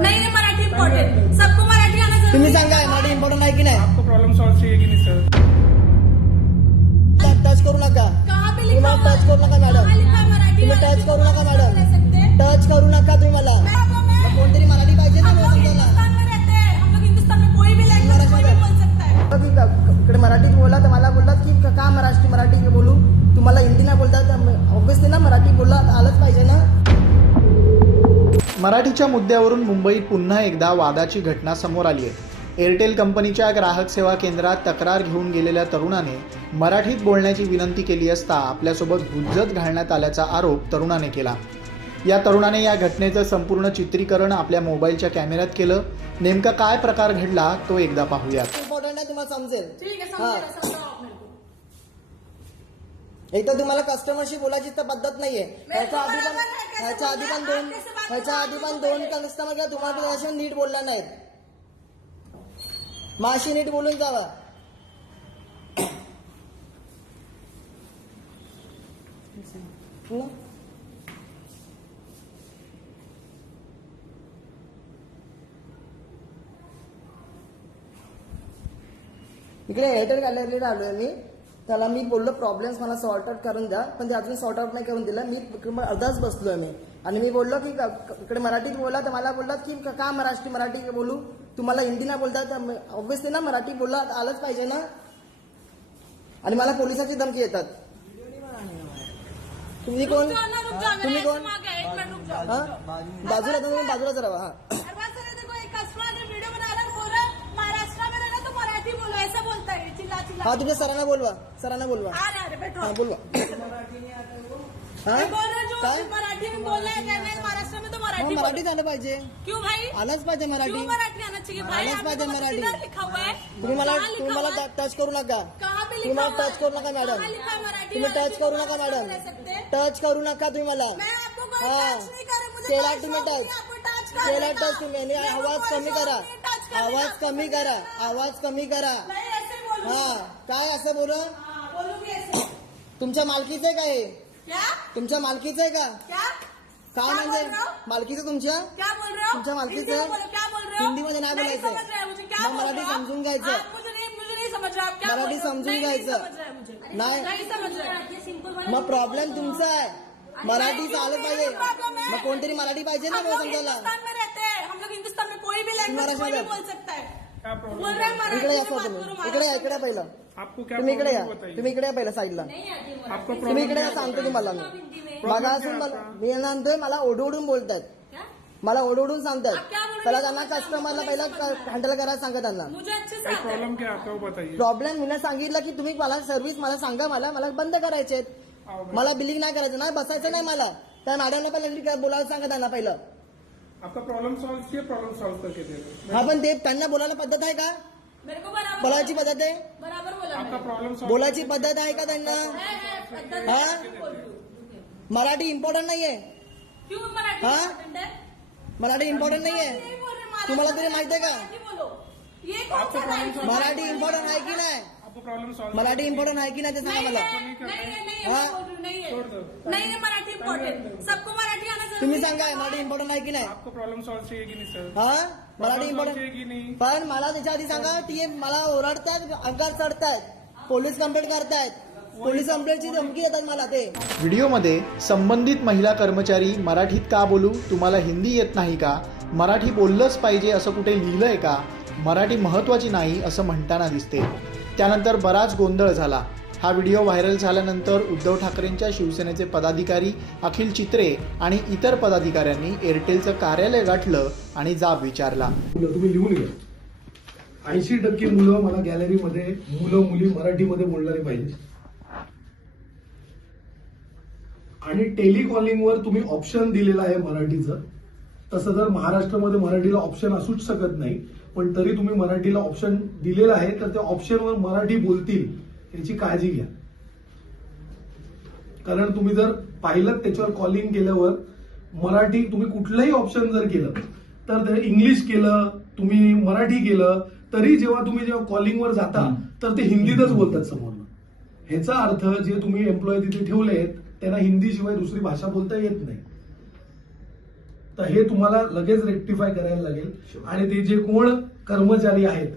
नहीं है मराठी इम्पोर्टेंट, सबको मराठी आना जरूरी तुम्ही सांगा मराठी इम्पोर्टंट आहे की नाही? आपको प्रॉब्लम सॉल्व चाहिए कि नहीं सर? टच करू नका, कहाँ पे तुम्ही लिखा मला टच करू नका मॅडम, कहाँ लिखा है मराठी? तुम्ही टच करू नका मॅडम, बोल सकते हैं? टच करू नका तुम्ही मला. मग कोणतरी मराठी पाहिजे ना हम मला लोग समजायला. हिंदुस्तान में रहते हैं, हम लोग हिंदुस्तान में कोई भी लैंग्वेज कोई भी बोल सकता है. इकडे मराठीत बोला तर मला बोलतात की का मराठी बोलू, तुम्हाला हिंदी नाही बोलतात, ऑब्व्हियसली ना मराठी बोलला आलंच पाहिजे ना. मराठीच्या मुद्द्यावरून मुंबईत पुन्हा एकदा वादाची घटना समोर आली आहे. एअरटेल कंपनीच्या ग्राहक सेवा केंद्रात तक्रार घेऊन गेलेल्या तरुणाने मराठीत बोलण्याची विनंती केली असता आपल्यासोबत हुज्जत घालण्यात आल्याचा आरोप तरुणाने केला. या तरुणाने या घटनेचं संपूर्ण चित्रीकरण आपल्या मोबाईलच्या कॅमेऱ्यात केलं. नेमका काय प्रकार घडला तो एकदा पाहूयात. इम्पॉर्टंट आहे, तुम्हाला समजेल. ठीक है, समझो आप मेरे को. एक तर तुम्हाला कस्टमरशी बोलायची तर पद्धत नाहीये. ह्याच्या आधी पण दोन कस्टमर तुम्हाला अशा नीट बोलला नाहीत. माशी नीट बोलून जावा. इकडे एअरटेल गॅलरीला आलोय मी. त्याला मी बोललो प्रॉब्लेम्स मला सॉर्ट आउट करून द्या, पण ते अजून सॉर्ट आउट नाही करून दिलं. मी अर्धाच बसलोय मी आणि मी बोललो की इकडे मराठीत बोला तर मला बोलतात की का मराठी बोलू, तुम्हाला हिंदी नाही बोलतात, ऑब्व्हियसली ना मराठी बोलला आलंच पाहिजे ना. आणि मला पोलिसाची धमकी येतात. तुम्ही कोण? तुम्ही कोण? हा बाजूला बाजूलाच राहा. हा हा तुमच्या सरांना बोलवा, हा बोलवा. मराठी में बोलना है, महाराष्ट्र में तो मराठी मराठी झालं पाहिजे. क्यों भाई? आलंच पाहिजे मराठी. क्यों मराठी आना चाहिए भाई? आलंच पाहिजे मराठी. लिखा हुआ है. तुम्ही मला टच करू नका, कहाँ पे तुम्ही लिखा मला हुआ टच करू नका मॅडम, कहाँ लिखा है मराठी? तुम्ही टच करू नका मॅडम, टच करू नका तुम्ही मला. मैं आपको कोई हाँ, टच नहीं कर रही, मुझे केला कोई तुम्ही शौक नहीं टच, आपको टच करने केला का. टच तुम्ही. मेरे को आवाज कोई कमी शौक करा, नहीं टच करने आवाज का. कमी करा, आवाज कमी करा. नहीं ऐसे बोलूं. हा काय असं बोला? हाँ, बोलूंगी ऐसे. तुमच्या मालकीचं आहे का हे? क्या तुमच्या मालकीचं आहे का? क्या काय क्या म्हणजे बोल रहे हो? मालकीचं तुमच्या? क्या बोल रहे हो? तुमच्या मालकीचं? हिंदी में बोलो, क्या बोल रहे हो? हिंदीमध्ये नाही बोलायचं. समझ रहे हैं मुझे, क्या मग बोल रहे मराठी हो आप? समजून घ्यायचं. आप मुझे नहीं समझ रहे, आप क्या मराठी बोल रहे हो? समजून नहीं घ्यायचं. समझ रहे मुझे. नाही. नहीं समझ रहे. मग प्रॉब्लेम तुमचा आहे. मराठी चालत पाहिजे. प्रॉब्लम है. मग कोणतरी मराठी पाहिजे ना हम मला लोग समजायला. हिंदुस्तान में रहते हैं, हम लोग हिंदुस्तान में कोई भी लैंग्वेज कोई भी बोल सकता है. क्या प्रॉब्लम? बोल रहे हैं मराठी इकडे या में बात तुम्ही, करो, इकडे या, इकडे पहिलं आपको क्या तुम्ही इकडे या, प्रॉब्लम बताइए? तुम्ही इकडे या पहिलं साईडला. आपको तुम्ही प्रॉब्लम इकडे या, क्या सांगतो है? तुम्हाला मी. प्रॉब्लेम मागासून क्या मला आता? मी म्हणतोय मला ओढवडून बोलतायत, क्या? मला ओढवडून सांगतात. आप क्या बोल रहे पहिला हो? त्यांना कस्टमरला पहिला हँडल करायला सांगा त्यांना. मुझे अच्छे से भाई आता है. प्रॉब्लम क्या आता है वो बताइए. प्रॉब्लेम मी सांगितलं की तुम्ही मला सर्व्हिस मला सांगा, मला बंद करायचे. मला बिलिंग नाही करायचं, नाही बसायचं नाही मला. त्या मॅडमला पहिला बोलायला सांगा त्यांना पहिलं. आपका प्रॉब्लम सॉल्व किया, प्रॉब्लम सॉल्व करके दे दो. हा पण ते त्यांना बोलायला पद्धत आहे का? मेरे को बराबर बोलायची पद्धत आहे? बराबर बोला आपका मैंने. प्रॉब्लम सॉल्व बोलायची पद्धत आहे का त्यांना? पद्धत हा? है, बोल दो. मराठी इम्पॉर्टंट नाहीये. क्यों मराठी हाँ? important है? मराठी इम्पॉर्टंट नाहीये. नहीं बोल रहे, महाराष्ट्र तुम्हाला तरी में माहिती आहे का? मराठी बोलो. ये कौन सा right है? मराठी इम्पॉर्टंट आहे की नाही? आपको प्रॉब्लम सॉल्व मराठी इम्पॉर्टंट आहे की नाही ते सांगा नहीं मला. है, नहीं है, नहीं है, हाँ? मैं बोल रही हूँ, नहीं है. छोड़ दो. नहीं है मराठी इम्पोर्टेंट, सबको मराठी आना जरूरी तुम्ही है. सांगा मराठी इम्पॉर्टंट आहे की नाही? आपको प्रॉब्लम सॉल्व चाहिए कि नहीं सर? हा मराठी प्रॉब्लम सॉल्व इम्पॉर्टंट. चाहिए कि नहीं? पण मला त्याच्या आधी सांगा, ती मला ओरडतायत, अंगात चढतायत, पोलीस कंप्लेंट करतायत, पोलीस कंप्लेंटची धमकी देतात मला ते. व्हिडिओमध्ये संबंधित महिला कर्मचारी मराठीत का बोलू, तुम्हाला हिंदी येत नाही का, मराठी बोललंच पाहिजे असं कुठे लिहिलंय का, मराठी महत्त्वाची नाही असं म्हणताना दिसते. त्यानंतर बराच गोंधळ झाला. हा व्हिडिओ व्हायरल झाल्यानंतर उद्धव ठाकरेंच्या शिवसेनेचे पदाधिकारी अखिल चित्रे आणि इतर पदाधिकाऱ्यांनी एअरटेलचं कार्यालय गाठलं आणि जाब विचारला. तुम्ही लिहून घ्या. 80% मुलं मला गॅलरीमध्ये मुलं मुली मराठीमध्ये बोलणारे पाहिजे. आणि टेलिकॉलिंगवर तुम्ही ऑप्शन दिलेलं आहे मराठीचं. तसं जर महाराष्ट्रामध्ये मराठीला ऑप्शन असूच शकत नाही, पण तरी तुम्ही मराठीला ऑप्शन दिलेलं आहे, तर त्या ऑप्शनवर मराठी बोलतील याची काळजी घ्या. कारण तुम्ही जर पाहिलं त्याच्यावर कॉलिंग केल्यावर मराठी तुम्ही कुठलंही ऑप्शन जर केलं तर ते इंग्लिश केलं, तुम्ही मराठी केलं, तरी जेव्हा कॉलिंगवर जाता तर ते हिंदीतच बोलतात समोरनं. ह्याचा अर्थ जे तुम्ही एम्प्लॉय तिथे ठेवले आहेत त्यांना हिंदी शिवाय दुसरी भाषा बोलता येत नाही. तर हे तुम्हाला लगेच रेक्टिफाय करायला लागेल आणि ते जे कोण कर्मचारी आहेत,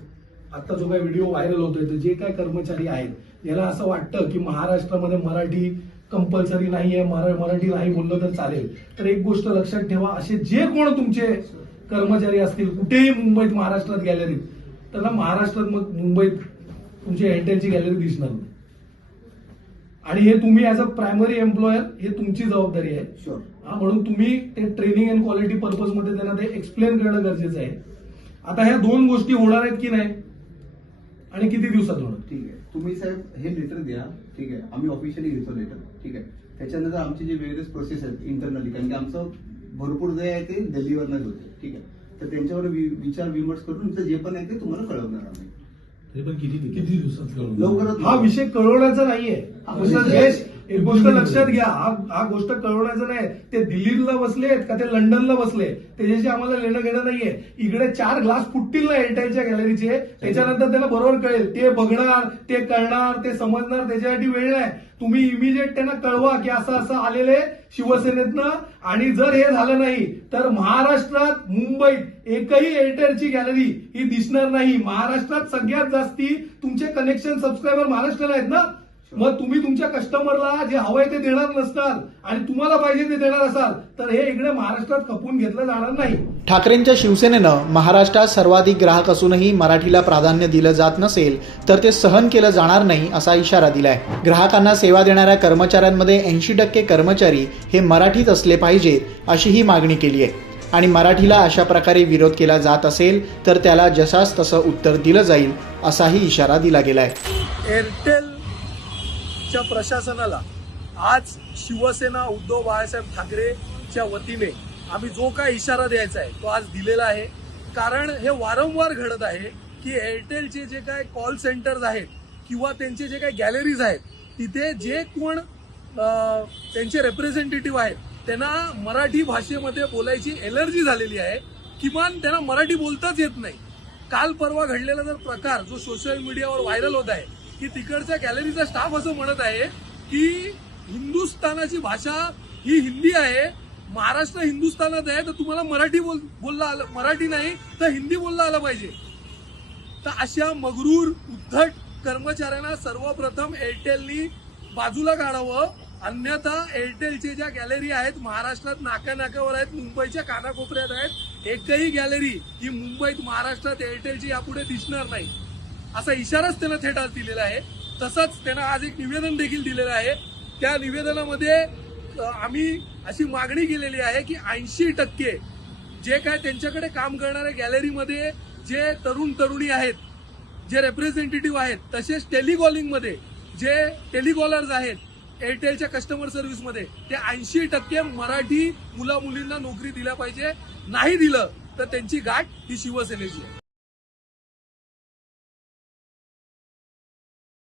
आता जो काही व्हिडिओ व्हायरल होतोय तर जे काय कर्मचारी आहेत याला असं वाटतं की महाराष्ट्रामध्ये मराठी कंपल्सरी नाहीये, मराठी नाही बोललं तर चालेल, तर एक गोष्ट लक्षात ठेवा, असे जे कोण तुमचे कर्मचारी असतील कुठेही मुंबईत महाराष्ट्रात गॅलरीत, त्यांना महाराष्ट्रात मग मुंबईत तुमची एअरटेलची गॅलरी दिसणार नाही. आणि हे तुम्ही ऍज अ प्रायमरी एम्प्लॉयर हे तुमची जबाबदारी आहे. म्हणून तुम्ही ते ट्रेनिंग अँड क्वालिटी पर्पज मध्ये त्यांना ते एक्सप्लेन करणं गरजेचं आहे. आता ह्या 2 गोष्टी होणार आहेत की नाही आणि किती दिवसात होणार? ठीक आहे, तुम्ही साहेब हे लेटर द्या. ठीक आहे, आम्ही ऑफिशियली घेतो लेटर. ठीक आहे, त्याच्यानंतर आमचे जे वेगवेगळे प्रोसेस आहेत इंटरनली, कारण की आमचं भरपूर जे आहे ते दिल्लीवरनच होते. ठीक आहे, तर त्यांच्यावर विचार विमर्श करून जे पण आहे ते तुम्हाला कळवणार आम्ही. किती दिवसात लवकरात हा विषय कळवण्याचा नाहीये. हा एक गोष्ट लक्षात घ्या, हा गोष्ट कळवण्याचं नाही. ते दिल्लीला बसलेत का ते लंडनला बसले त्याच्याशी आम्हाला लेणं घेणं नाहीये. इकडे 4 ग्लास फुटतील ना एअरटेलच्या गॅलरीचे, त्याच्यानंतर त्यांना बरोबर कळेल, ते बघणार, ते कळणार, ते समजणार, त्याच्यासाठी वेळ नाही. तुम्ही इमिजिएट त्यांना कळवा की असं असं आलेले शिवसेनेतनं, आणि जर हे झालं नाही तर महाराष्ट्रात मुंबईत एकही एअरटेलची गॅलरी ही दिसणार नाही. महाराष्ट्रात सगळ्यात जास्ती तुमचे कनेक्शन सबस्क्रायबर महाराष्ट्राला आहेत ना, मग तुम्ही तुमच्या कस्टमरला जे हवंय ते देणार नसताल आणि तुम्हाला पाहिजे ते देणार असाल तर हे इकडे महाराष्ट्रात खपून घेतलं जाणार नाही. ठाकरेंच्या शिवसेनेनं महाराष्ट्रात सर्वाधिक ग्राहक असूनही मराठीला प्राधान्य दिलं जात नसेल तर ते सहन केलं जाणार नाही असा इशारा दिलाय. ग्राहकांना सेवा देणाऱ्या कर्मचाऱ्यांमध्ये 80% कर्मचारी हे मराठीत असले पाहिजेत अशी ही मागणी केली आहे. आणि मराठीला अशा प्रकारे विरोध केला जात असेल तर त्याला जसास तसं उत्तर दिलं जाईल असाही इशारा दिला गेलाय. एअरटेलच्या प्रशासनाला आज शिवसेना उद्धव बाळासाहेब ठाकरेच्या वतीने आम्ही जो काय इशारा द्यायचा आहे तो आज दिलेला आहे. कारण हे वारंवार घडत आहे की एअरटेलचे जे काय कॉल सेंटर्स आहेत किंवा त्यांचे जे काही गॅलरीज आहेत तिथे जे कोण त्यांचे रिप्रेझेंटेटिव्ह आहेत त्यांना मराठी भाषेमध्ये बोलायची एलर्जी झालेली आहे. किमान त्यांना मराठी बोलताच येत नाही. काल परवा घडलेला जर प्रकार जो सोशल मीडियावर व्हायरल होत आहे की तिकडच्या गॅलरीचा स्टाफ असं म्हणत आहे की हिंदुस्थानाची भाषा ही हिंदी आहे, महाराष्ट्र हिंदुस्थानात आहे, तर तुम्हाला मराठी बोलला आलं, मराठी नाही तर हिंदी बोलला आलं पाहिजे. तर अशा मगरूर उद्धट कर्मचाऱ्यांना सर्वप्रथम एअरटेलनी बाजूला काढावं. अन्यथा एअरटेलचे ज्या गॅलरी आहेत महाराष्ट्रात नाकानाकावर आहेत, मुंबईच्या कानाकोपऱ्यात आहेत, एकही गॅलरी ही मुंबईत महाराष्ट्रात एअरटेलची यापुढे दिसणार नाही असा इशाराच त्यांना थेट आज दिलेला आहे. तसंच त्यांना आज एक निवेदन देखील दिलेलं आहे. त्या निवेदनामध्ये आम्ही अशी मागणी केलेली आहे की 80% जे काय त्यांच्याकडे काम करणाऱ्या गॅलरीमध्ये जे तरुण तरुणी आहेत, जे रिप्रेझेंटेटिव्ह आहेत, तसेच टेलिकॉलिंगमध्ये जे टेलिकॉलर्स आहेत एअरटेलच्या कस्टमर सर्व्हिसमध्ये, ते 80% मराठी मुला मुलींना नोकरी दिल्या पाहिजे. नाही दिलं तर त्यांची गाठ ही शिवसेनेची आहे.